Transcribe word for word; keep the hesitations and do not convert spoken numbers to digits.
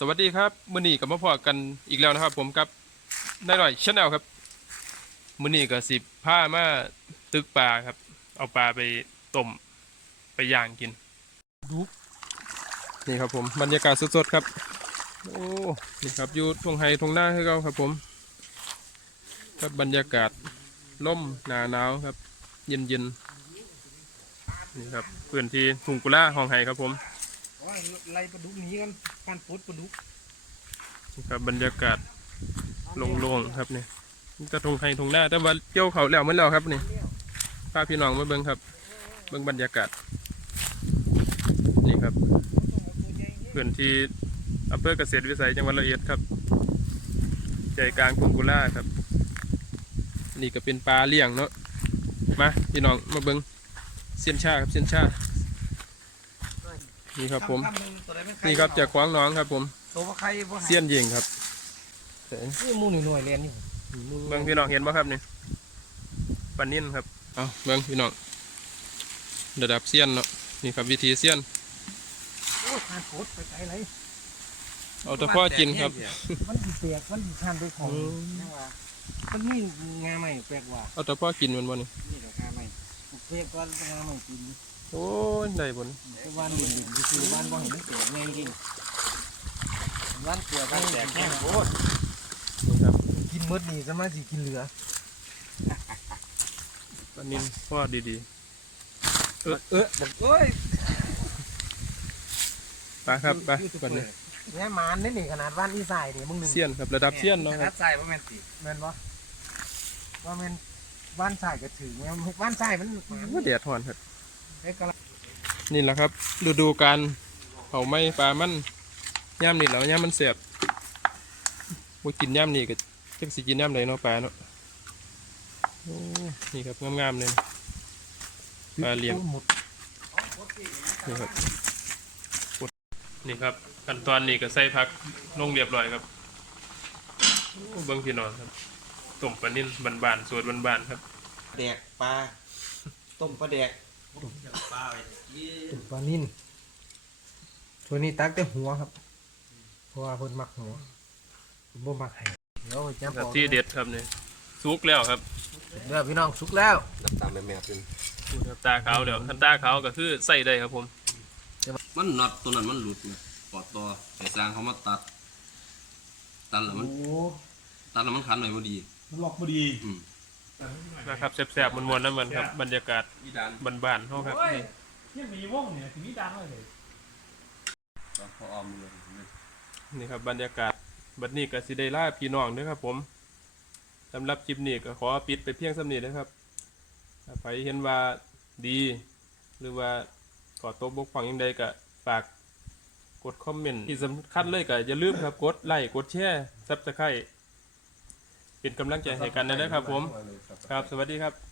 วัสดีครับมื้อนี้ก็มาพบกันอีกแล้วนะครับผมกับนายหน่อยชาแนลครับมื้อนี้ก็สิพามาตึกปลาครับเอาปลาไปต้มไปย่างกินดูนี่ครับผมบรรยากาศสดๆครับโอ้นี่ครับอยู่ทุ่งไร่ทุ่งนาให้เราครับผมครับบรรยากาศล่มหนาหนาวครับเย็นๆนี่ครับพื้นที่ทุ่งกุลาห้องไร่ครับผมไล่ปลาดุกหนีกันการปลดปลาดุกครับบรรยากาศโล่งๆครับเนี่ยจะทงไทยทงหน้าแต่ว่าเกี่ยวเขาแล้วมันแล้วครับนี่พาพี่น้องมาเบิ้งครับเบิ้งบรรยากาศนี่ครับพื้นที่อำเภอเกษตรวิสัยจังหวัดร้อยเอ็ดครับใจกลางกรุงกุล่าครับนี่ก็เป็นปลาเลี้ยงเนาะมาพี่น้องมาเบิ้งเสียนชาครับเสียนชานี่ครับผมนี่ครับจากขวางน้องครับผมเสียนยิงครับนี่มูหน่วยเรียนอยู่เบิ้งพี่น้องเห็นไหมครับนี่ปลานิ่นครับเอาเบิ้งพี่น้องระดับเสียนเนาะนี่ครับวิธีเสียนโอ้ทานโคตรไปไกลเลยเอาแต่พ่อกินครับมันดีเปียกมันดีทานด้วยของมันนี่งาใหม่แปลกว่าเอาแต่พ่อกินมันบ่นี่นี่แหละงาใหม่เปียกว่างาใหม่กินโอ้ยได้บ่นี่วันหนึ่งหนึ่งคือวันบ่เห็นเปียกไงจริงวันเปียกวันแตกแห้งโคตรครับกินมดนี่จะมาสิกินเหลือปลานิ่นพ่อดีๆเออเออบอกเอ้ยปลาครับปลาก่อนนี่เนี่ยมันนี่นี่ขนาดว่านอีสายนี่มึงหนึ่งเสียนครับระดับเสียนเนาะครับระดับสายว่าแมนสิแมนวะว่าแมนว่านสายก็ถือแมนว่านสายมันว่าเดือดร้อนครับนี่แหละครับฤดูกาลเผาไหม้ปลามันย่ำนี่แล้วย่ำมันเสียบว่ากินย่ำนี่ก็จักสิกินย่ำไหนเนาะปลาเนาะโอ้นี่ครับงามๆเลยปลาเลี้ยงนี่ครับนี่ครับขั้นตอนนี้ก็ใส่ผักลงเรียบร้อยครับเบิ้งพี่น้องครับต้มปลานิ่นบานๆสูตรบานๆครับแดกปลาต้มปลาแดกต้มปลาต้มปลานิ่นตัวนี้ตักแต่หัวครับเพราะว่าเพิ่นมักหัวบ่มักไห้เดี๋ยวจะบอกที่เด็ดครับเนี่ยสุกแล้วครับเดี๋ยวพี่น้องสุกแล้วน้ำตาลแม่ๆเป็นตาขาวเดี๋ยวคันตาขาวก็คือใส่ได้ครับผมมันน็อตตัวนั้นมันหลุดเนี่ยปอดตัวไอ้สร้างเขามาตัดตัดแล้วมันตัดแล้วมันขันหน่อยพอดีมันล็อกพอดีนะครับแสบๆมวนๆนั่นมันครับบรรยากาศบ้านๆเขาครับนี่มีวงเนี่ยถึงนี้ดังเลยเขาออมเลยนี่ครับบรรยากาศบัดนี้ก็สิได้ลาพี่น้องด้วยครับผมสำหรับคลิปนี้ก็ขอปิดไปเพียงส่ำนี้นะครับถ้าใครเห็นว่าดีหรือว่าขอโต๊ะบกฟังยังใดก็ฝากกดคอมเมนต์ที่สำคัญเลยก็อย่าลืมครับกดไลค์กดแชร์ซับสไครบ์เป็นกำลังใจให้กันนะครับผมครับสวัสดีครับ